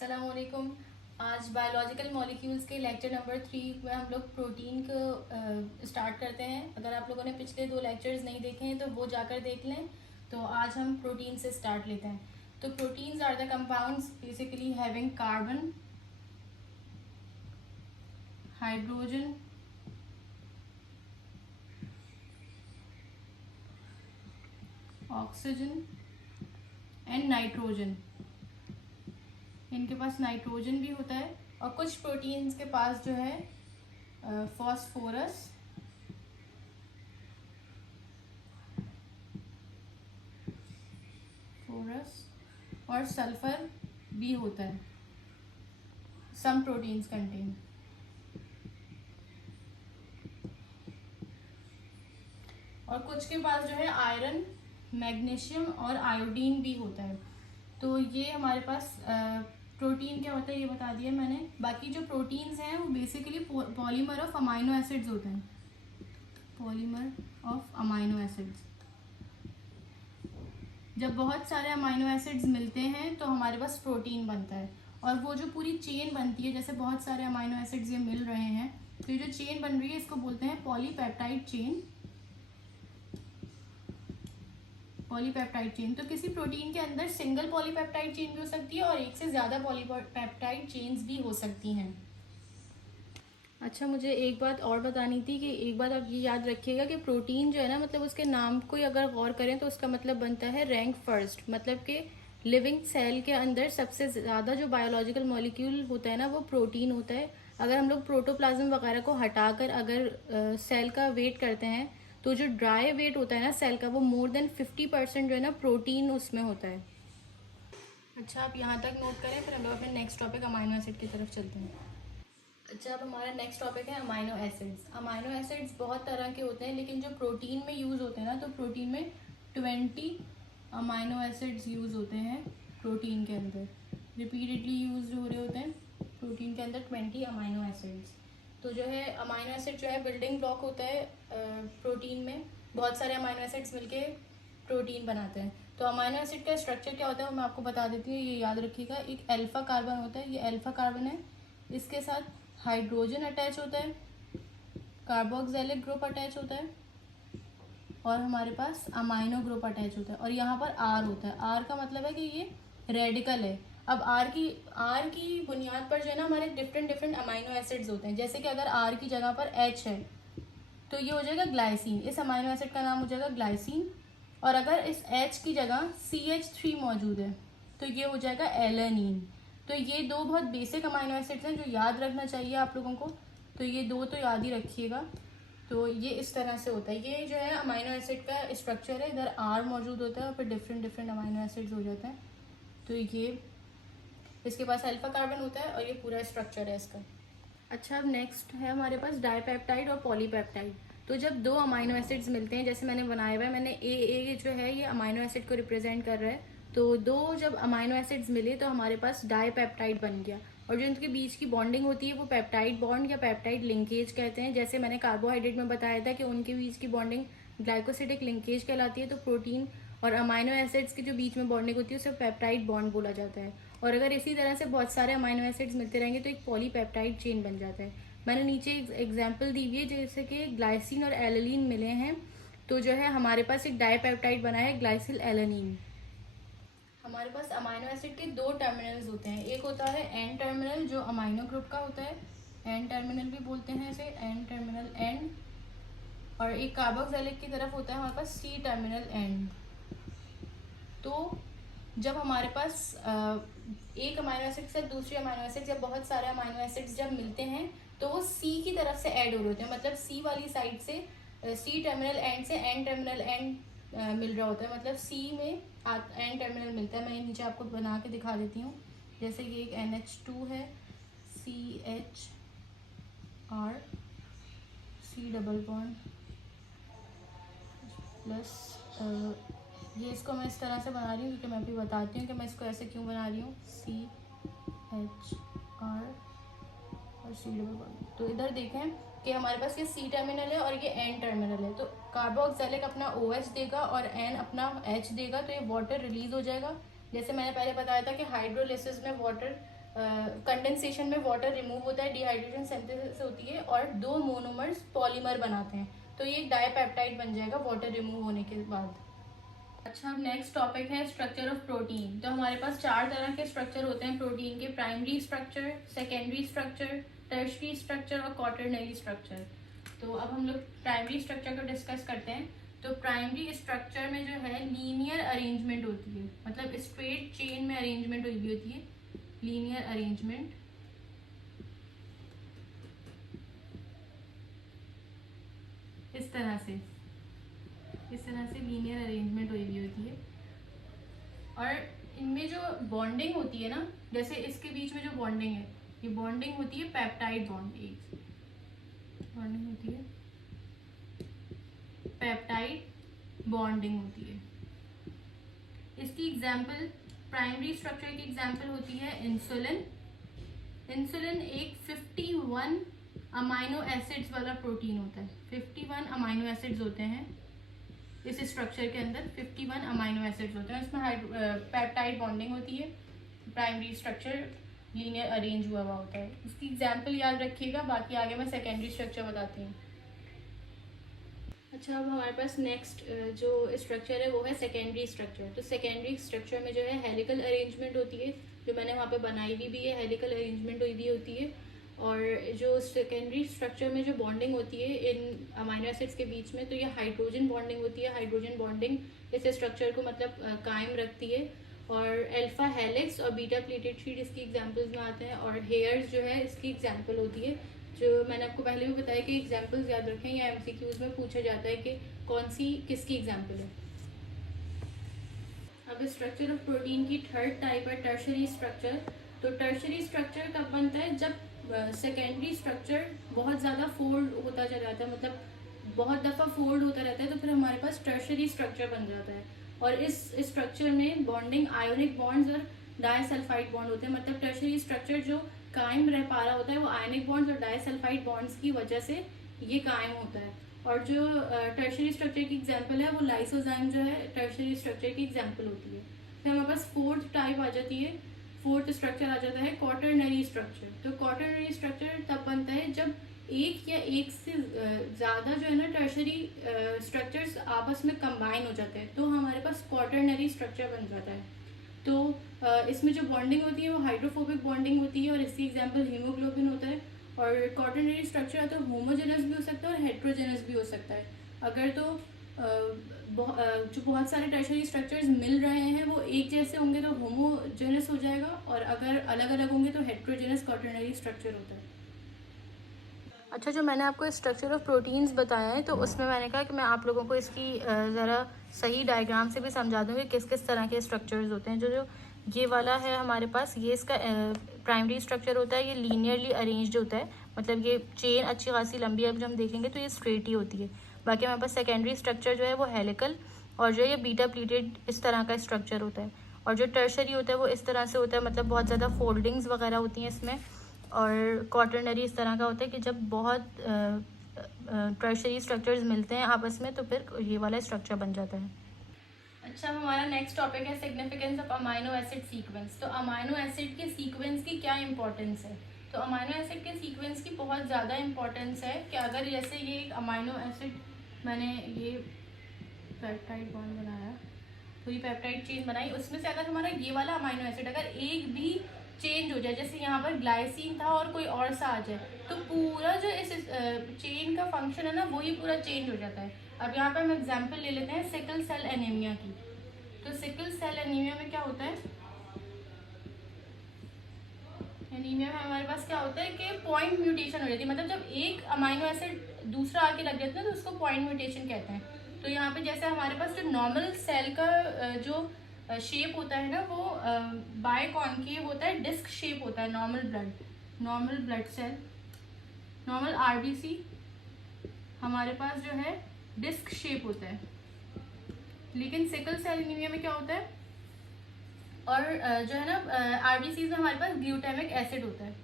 अस्सलाम वालेकुम। आज बायोलॉजिकल मॉलिक्यूल्स के लेक्चर नंबर 3 में हम लोग प्रोटीन को स्टार्ट करते हैं। अगर आप लोगों ने पिछले 2 लेक्चर्स नहीं देखे हैं तो वो जाकर देख लें। तो आज हम प्रोटीन से स्टार्ट लेते हैं। तो proteins are the compounds basically having carbon, hydrogen, oxygen and nitrogen. इनके पास नाइट्रोजन भी होता है और कुछ प्रोटीन्स के पास जो है फॉस्फोरस, और सल्फर भी होता है। Some proteins contain. और कुछ के पास जो है आयरन, मैग्नीशियम और आयोडीन भी होता है। तो ये हमारे पास प्रोटीन क्या होता है ये बता दिया मैंने। बाकी जो प्रोटीन्स हैं वो basically polymer of amino acids होते हैं। Polymer of amino acids. जब बहुत सारे अमाइनो एसिड्स मिलते हैं तो हमारे पास प्रोटीन बनता है। और वो जो पूरी चेन बनती है, जैसे बहुत सारे अमाइनो एसिड्स ये मिल रहे हैं, तो ये जो चेन बन रही है इसको बोलते हैं पॉलीपेप्टाइड चेन। Polypeptide chain. तो किसी प्रोटीन के अंदर सिंगल पॉलीपेप्टाइड चेन भी हो सकती है और एक से ज़्यादा पॉलीपेप्टाइड चेन्स भी हो सकती हैं। अच्छा, मुझे एक बात और बतानी थी कि एक बात आप ये याद रखिएगा कि प्रोटीन जो है ना, मतलब उसके नाम को अगर गौर करें तो उसका मतलब बनता है रैंक फर्स्ट। मतलब कि लिविंग सेल के अंदर सबसे ज़्यादा जो बायोलॉजिकल मॉलिक्यूल होता है ना वो प्रोटीन होता है। अगर हम लोग प्रोटोप्लाज्म वगैरह को हटाकर अगर सेल का वेट करते हैं तो जो ड्राई वेट होता है ना सेल का, वो मोर देन 50% जो है ना प्रोटीन उसमें होता है। अच्छा, आप यहाँ तक नोट करें, फिर हम लोग अपने नेक्स्ट टॉपिक अमाइनो एसिड की तरफ चलते हैं। अच्छा, अब हमारा नेक्स्ट टॉपिक है अमाइनो एसिड्स। अमाइनो एसिड्स बहुत तरह के होते हैं, लेकिन जो प्रोटीन में यूज़ होते हैं ना, तो प्रोटीन में 20 अमाइनो एसिड्स यूज़ होते हैं। प्रोटीन के अंदर रिपीटेडली यूज हो रहे होते हैं प्रोटीन के अंदर 20 अमाइनो एसिड्स। तो जो है अमाइनो एसिड जो है बिल्डिंग ब्लॉक होता है प्रोटीन में। बहुत सारे अमाइनो एसिड्स मिलके प्रोटीन बनाते हैं। तो अमाइनो एसिड का स्ट्रक्चर क्या होता है वो मैं आपको बता देती हूँ, ये याद रखिएगा। एक अल्फा कार्बन होता है, ये अल्फा कार्बन है, इसके साथ हाइड्रोजन अटैच होता है, कार्बोक्सिलिक ग्रुप अटैच होता है, और हमारे पास अमाइनो ग्रुप अटैच होता है। और यहाँ पर आर होता है। आर का मतलब है कि ये रेडिकल है। अब आर की बुनियाद पर जो है ना हमारे डिफरेंट अमाइनो एसिड्स होते हैं। जैसे कि अगर आर की जगह पर एच है तो ये हो जाएगा ग्लाइसिन। इस अमाइनो एसिड का नाम हो जाएगा ग्लाइसिन। और अगर इस एच की जगह CH3 मौजूद है तो ये हो जाएगा एलेनिन। तो ये दो बहुत बेसिक अमाइनो एसिड्स हैं जो याद रखना चाहिए आप लोगों को। तो ये दो तो याद ही रखिएगा। तो ये इस तरह से होता है। ये जो है अमाइनो एसिड का स्ट्रक्चर है। इधर आर मौजूद होता है और फिर डिफरेंट अमाइनो एसिड्स हो जाते हैं। तो ये इसके पास अल्फा कार्बन होता है और ये पूरा स्ट्रक्चर है इसका। अच्छा, अब नेक्स्ट है हमारे पास डाईपेप्टाइड और पॉलीपेप्टाइड। तो जब दो अमाइनो एसिड्स मिलते हैं, जैसे मैंने बनाया हुआ है, मैंने ए जो है ये अमाइनो एसिड को रिप्रेजेंट कर रहा है। तो दो जब अमाइनो एसिड्स मिले तो हमारे पास डाईपेप्टाइड बन गया। और जो इनके बीच की बॉन्डिंग होती है वो पेप्टाइड बॉन्ड या पेप्टाइड लिंकेज कहते हैं। जैसे मैंने कार्बोहाइड्रेट में बताया था कि उनके बीच की बॉन्डिंग ग्लाइकोसिडिक लिंकेज कहलाती है। तो प्रोटीन और अमाइनो एसिड्स के जो बीच में बॉन्डिंग होती है उसे पेप्टाइड बॉन्ड बोला जाता है। और अगर इसी तरह से बहुत सारे अमाइनो एसिड्स मिलते रहेंगे तो एक पॉलीपेप्टाइड चेन बन जाता है। मैंने नीचे एग्जाम्पल दी हुई है, जैसे कि ग्लाइसिन और एलेनिन मिले हैं तो जो है हमारे पास एक डाईपेप्टाइड बना है, ग्लाइसिल एलेनिन। हमारे पास अमाइनो एसिड के दो टर्मिनल्स होते हैं। एक होता है एन टर्मिनल जो अमाइनो ग्रुप का होता है, एन टर्मिनल भी बोलते हैं इसे, एन टर्मिनल एंड। और एक कार्बोक्सिलिक की तरफ होता है हमारे पास सी टर्मिनल एंड। तो जब हमारे पास एक अमाइनो एसिड से दूसरी अमाइनो एसिड या बहुत सारे अमाइनो एसिड्स जब मिलते हैं तो वो सी की तरफ से ऐड हो रहे होते हैं। मतलब सी वाली साइड से, सी टर्मिनल एंड से एन टर्मिनल एंड मिल रहा होता है। मतलब सी में एन टर्मिनल मिलता है। मैं नीचे आपको बना के दिखा देती हूँ। जैसे कि एक NH2 है, CHR, C double bond plus ये इसको मैं इस तरह से बना रही हूँ क्योंकि मैं भी बताती हूँ कि मैं इसको ऐसे क्यों बना रही हूँ। CHR और C डबल बॉन्ड। तो इधर देखें कि हमारे पास ये C टर्मिनल है और ये N टर्मिनल है। तो कार्बोक्सिलिक अपना OH देगा और N अपना H देगा, तो ये वाटर रिलीज हो जाएगा। जैसे मैंने पहले बताया था कि हाइड्रोलिसिस में वाटर कंडेंसेशन में वाटर रिमूव होता है, डिहाइड्रेशन सिंथेसिस होती है और 2 मोनोमर्स पॉलीमर बनाते हैं, तो ये एक डाईपेप्टाइड बन जाएगा वाटर रिमूव होने के बाद। अच्छा, अब नेक्स्ट टॉपिक है स्ट्रक्चर ऑफ प्रोटीन। तो हमारे पास 4 तरह के स्ट्रक्चर होते हैं प्रोटीन के: primary structure, secondary structure, tertiary structure और क्वाटरनरी स्ट्रक्चर। तो अब हम लोग प्राइमरी स्ट्रक्चर को डिस्कस करते हैं। तो प्राइमरी स्ट्रक्चर में जो है लीनियर अरेंजमेंट होती है, मतलब स्ट्रेट चेन में अरेंजमेंट हुई भी होती है, लीनियर अरेंजमेंट। इस तरह से लीनियर अरेंजमेंट हुई हुई होती है। और इनमें जो बॉन्डिंग होती है ना, जैसे इसके बीच में जो बॉन्डिंग है, ये बॉन्डिंग होती है पेप्टाइड बॉन्ड, बॉन्डिंग होती है पेप्टाइड बॉन्डिंग होती है। इसकी एग्जाम्पल, प्राइमरी स्ट्रक्चर की एग्जाम्पल होती है इंसुलिन। इंसुलिन एक 51 अमाइनो एसिड्स वाला प्रोटीन होता है। 51 अमाइनो एसिड्स होते हैं इस स्ट्रक्चर के अंदर, 51 अमाइनो एसिड्स होते हैं। इसमें पेप्टाइड बॉन्डिंग होती है, प्राइमरी स्ट्रक्चर लीनियर अरेंज हुआ होता है। इसकी एग्जाम्पल याद रखिएगा, बाकी आगे मैं सेकेंडरी स्ट्रक्चर बताती हूँ। अच्छा, अब हमारे पास नेक्स्ट जो स्ट्रक्चर है वो है सेकेंडरी स्ट्रक्चर। तो सेकेंडरी स्ट्रक्चर में जो है हेलिकल अरेंजमेंट होती है, जो मैंने वहाँ पे बनाई हुई भी है, हेलिकल अरेंजमेंट हुई भी होती है। और जो सेकेंडरी स्ट्रक्चर में जो बॉन्डिंग होती है इन अमाइनो एसिड्स के बीच में, तो ये हाइड्रोजन बॉन्डिंग होती है। हाइड्रोजन बॉन्डिंग इस स्ट्रक्चर को मतलब कायम रखती है। और अल्फा हेलिक्स और बीटा प्लेटेड शीट इसकी एग्जांपल्स में आते हैं। और हेयर्स जो है इसकी एग्जांपल होती है, जो मैंने आपको पहले भी बताया कि एग्जांपल्स याद रखें, या एमसीक्यूज में पूछा जाता है कि कौन सी किसकी एग्जांपल है। अब स्ट्रक्चर ऑफ प्रोटीन की थर्ड टाइप है टर्शरी स्ट्रक्चर। तो टर्शरी स्ट्रक्चर कब बनता है? जब सेकेंडरी स्ट्रक्चर बहुत ज़्यादा फोल्ड होता चला जाता है, मतलब बहुत दफ़ा फोल्ड होता रहता है, तो फिर हमारे पास टर्शरी स्ट्रक्चर बन जाता है। और इस स्ट्रक्चर में बॉन्डिंग आयोनिक बॉन्ड्स और डाइसल्फाइड बॉन्ड होते हैं। मतलब टर्शरी स्ट्रक्चर जो कायम रह पा रहा होता है वो आयनिक बॉन्ड्स और डाइसल्फाइड बॉन्ड्स की वजह से ये कायम होता है। और जो टर्शरी स्ट्रक्चर की एग्जांपल है वो लाइसोजाइम जो है टर्शरी स्ट्रक्चर की एग्जांपल होती है। फिर हमारे पास फोर्थ टाइप आ जाती है, फोर्थ स्ट्रक्चर आ जाता है क्वाटरनरी स्ट्रक्चर। तो क्वाटरनरी स्ट्रक्चर तब बनता है जब एक या एक से ज़्यादा जो है ना टर्शरी स्ट्रक्चर्स आपस में कंबाइन हो जाते हैं, तो हमारे पास क्वाटरनरी स्ट्रक्चर बन जाता है। तो इसमें जो बॉन्डिंग होती है वो हाइड्रोफोबिक बॉन्डिंग होती है, और इसकी एग्जांपल हीमोग्लोबिन होता है। और क्वाटरनरी स्ट्रक्चर या तो होमोजेनस भी हो सकता है और हेट्रोजेनस भी हो सकता है। अगर तो जो बहुत सारे टर्शरी स्ट्रक्चर्स मिल रहे हैं वो एक जैसे होंगे तो होमोजेनस हो जाएगा, और अगर अलग अलग होंगे तो हेट्रोजेनस क्वाटरनरी स्ट्रक्चर होता है। अच्छा, जो मैंने आपको स्ट्रक्चर ऑफ प्रोटीन्स बताया है, तो उसमें मैंने कहा कि मैं आप लोगों को इसकी ज़रा सही डायग्राम से भी समझा दूँगी किस किस तरह के स्ट्रक्चर्स होते हैं। जो ये वाला है हमारे पास, ये इसका प्राइमरी स्ट्रक्चर होता है। ये लीनियरली अरेंज्ड होता है, मतलब ये चेन अच्छी खासी लंबी है, जब हम देखेंगे तो ये स्ट्रेट ही होती है। बाकी हमारे पास सेकेंडरी स्ट्रक्चर जो है वो हेलिकल, और जो ये बीटा प्लीटेड इस तरह का स्ट्रक्चर होता है। और जो टर्शरी होता है वो इस तरह से होता है, मतलब बहुत ज़्यादा फोल्डिंग्स वगैरह होती हैं इसमें। और क्वाटरनरी इस तरह का होता है कि जब बहुत टर्शरी स्ट्रक्चर्स मिलते हैं आपस में तो फिर ये वाला स्ट्रक्चर बन जाता है। अच्छा, हमारा नेक्स्ट टॉपिक है significance of amino acid sequence. तो अमाइनो एसिड के सीक्वेंस की क्या इंपॉर्टेंस है? तो अमाइनो एसिड के सीक्वेंस की बहुत ज़्यादा इंपॉर्टेंस है कि अगर जैसे ये एक अमाइनो एसिड, मैंने ये पेप्टाइड बॉन्ड बनाया, पूरी पेप्टाइड चेन बनाई, उसमें से अगर हमारा ये वाला अमाइनो एसिड अगर एक भी चेंज हो जाए, जैसे यहाँ पर ग्लाइसिन था और कोई और सा आ जाए, तो पूरा जो इस चेन का फंक्शन है ना वही पूरा चेंज हो जाता है। अब यहाँ पर हम एग्जांपल ले लेते हैं सिकल सेल एनीमिया की। तो सिकल सेल एनीमिया में क्या होता है? एनीमिया में हमारे पास क्या होता है कि पॉइंट म्यूटेशन हो जाती है, मतलब जब एक अमाइनो एसिड दूसरा आके लग जाता है तो उसको पॉइंट म्यूटेशन कहते हैं। तो यहाँ पे जैसे हमारे पास जो नॉर्मल सेल का जो शेप होता है ना वो बायकॉन्केव होता है, डिस्क शेप होता है। Normal blood cell, normal RBC हमारे पास जो है डिस्क शेप होता है। लेकिन सिकल सेल एनीमिया में क्या होता है, और जो है ना आरबीसी में हमारे पास ग्लूटामिक एसिड होता है।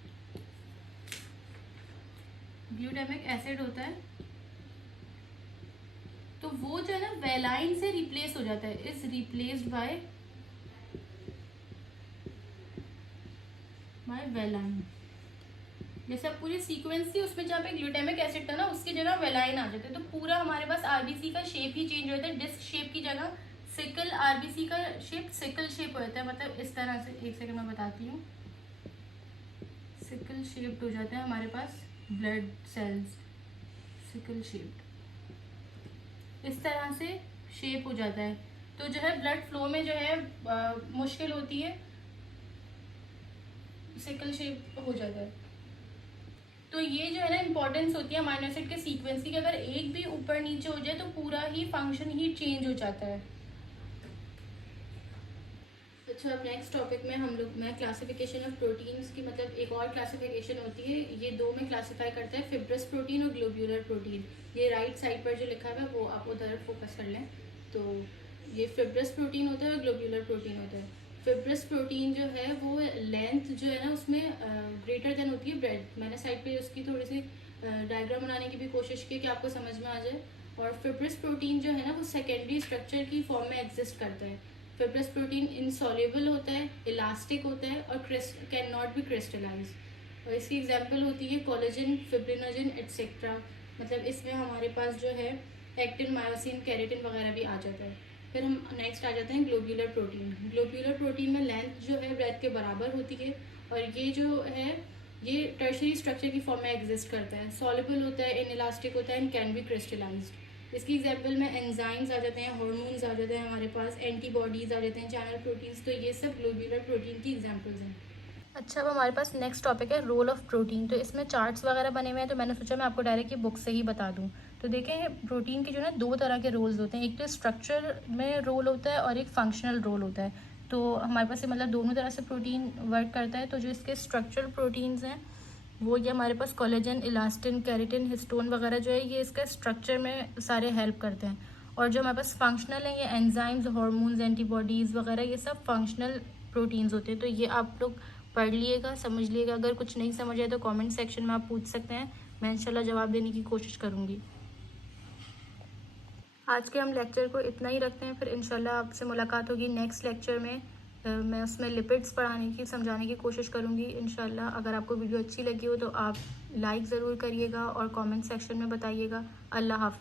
ग्लूटामिक एसिड होता है, तो वो जो है ना वेलाइन से रिप्लेस हो जाता है, is replaced by by valine. जैसे अब पूरी सीक्वेंस थी उसमें जहाँ पे ग्लूटामिक एसिड था ना, उसकी जगह वेलाइन आ जाते, तो पूरा हमारे पास आरबीसी का शेप ही चेंज होता है। डिस्क शेप की जगह सिकल, आरबीसी का शेप सिकल शेप होता है, मतलब इस तरह से। एक सेकंड मैं बताती हूँ। सिकल शेप्ड हो जाता है हमारे पास ब्लड सेल्स, सिकल शेप्ड इस तरह से शेप हो जाता है। तो जो है ब्लड फ्लो में जो है मुश्किल होती है, सिकल शेप हो जाता है। तो ये जो है ना इंपॉर्टेंस होती है अमाइनो एसिड के सीक्वेंस की, कि अगर एक भी ऊपर नीचे हो जाए तो पूरा ही फंक्शन ही चेंज हो जाता है। अच्छा, अब नेक्स्ट टॉपिक में मैं क्लासिफिकेशन ऑफ प्रोटीन्स की, मतलब एक और क्लासिफिकेशन होती है, ये दो में क्लासिफाई करता है, फिब्रस प्रोटीन और ग्लोब्यूलर प्रोटीन। ये राइट साइड पर जो लिखा हुआ है वो आप उधर फोकस कर लें। तो ये फिब्रस प्रोटीन होता है और ग्लोब्यूलर प्रोटीन होता है। फिब्रस प्रोटीन जो है वो लेंथ जो है ना उसमें ग्रेटर देन होती है ब्रेड। मैंने साइड पे उसकी थोड़ी सी डायग्राम बनाने की भी कोशिश की कि आपको समझ में आ जाए। और फिब्रस प्रोटीन जो है ना वो सेकेंडरी स्ट्रक्चर की फॉर्म में एग्जिस्ट करता है। फिब्रस प्रोटीन इनसॉल्युबल होता है, इलास्टिक होता है और कैन नॉट बी क्रिस्टलाइज। और इसकी एग्जांपल होती है कोलेजन, फिब्रिनोजन एटसेट्रा। मतलब इसमें हमारे पास जो है एक्टिन, मायोसिन, केराटिन वगैरह भी आ जाता है। फिर हम नेक्स्ट आ जाते हैं ग्लोब्यूलर प्रोटीन। ग्लोब्यूलर प्रोटीन में लेंथ जो है ब्रेथ के बराबर होती है और ये जो है ये टर्शरी स्ट्रक्चर की फॉर्म में एग्जिस्ट करता है, सॉल्युबल होता है, इनइलास्टिक होता है एंड कैन बी क्रिस्टलाइज्ड। इसकी एग्जांपल में एंजाइम्स आ जाते हैं, हार्मोन्स आ जाते हैं हमारे पास, एंटीबॉडीज आ जाते हैं, चैनल प्रोटीन्स। तो ये सब ग्लोब्यूलर प्रोटीन की एग्जांपल्स हैं। अच्छा, अब हमारे पास नेक्स्ट टॉपिक है रोल ऑफ प्रोटीन। तो इसमें चार्ट्स वगैरह बने हुए हैं, तो मैंने सोचा मैं आपको डायरेक्ट ये बुक से ही बता दूं। तो देखें, प्रोटीन के जो है दो तरह के रोल्स होते हैं, एक तो स्ट्रक्चर में रोल होता है और एक फंक्शनल रोल होता है। तो हमारे पास मतलब दोनों तरह से प्रोटीन वर्क करता है। तो जो इसके स्ट्रक्चरल प्रोटीन्स हैं वो ये हमारे पास कोलेजन, इलास्टिन, केराटिन, हिस्टोन वगैरह जो है ये इसका स्ट्रक्चर में सारे हेल्प करते हैं। और जो हमारे पास फंक्शनल है ये एंजाइम्स, हार्मोन्स, एंटीबॉडीज़ वगैरह ये सब फंक्शनल प्रोटीन्स होते हैं। तो ये आप लोग पढ़ लिएगा, समझ लिएगा। अगर कुछ नहीं समझ आए तो कमेंट सेक्शन में आप पूछ सकते हैं, मैं इंशाल्लाह जवाब देने की कोशिश करूँगी। आज के हम लेक्चर को इतना ही रखते हैं, फिर इंशाल्लाह आपसे मुलाकात होगी नेक्स्ट लेक्चर में। मैं उसमें लिपिड्स पढ़ाने की, समझाने की कोशिश करूँगी इंशाल्लाह। अगर आपको वीडियो अच्छी लगी हो तो आप लाइक ज़रूर करिएगा और कमेंट सेक्शन में बताइएगा। अल्लाह हाफ़िज़।